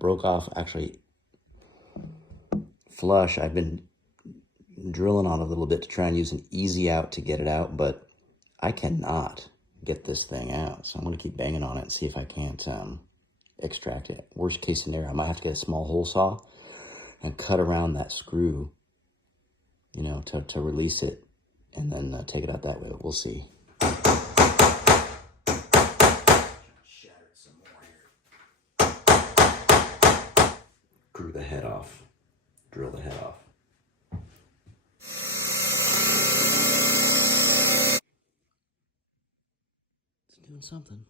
broke off, actually flush. I've been drilling on it a little bit to try and use an easy out to get it out, but I cannot get this thing out. So I'm going to keep banging on it and see if I can't extract it. Worst case scenario, I might have to get a small hole saw and cut around that screw, you know, to release it and then take it out that way. But we'll see. Shatter it some more here. Screw the head off. Drill the head off. It's doing something.